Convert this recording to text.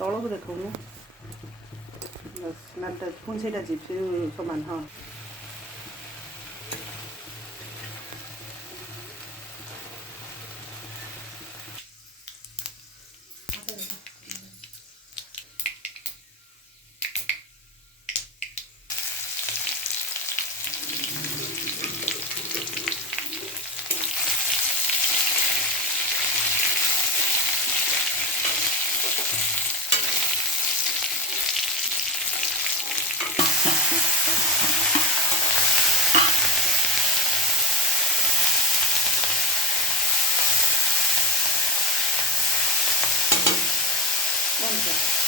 तौलो को देखो ना बस मैं तो कौन सी चिप्स समान हाँ कौन सा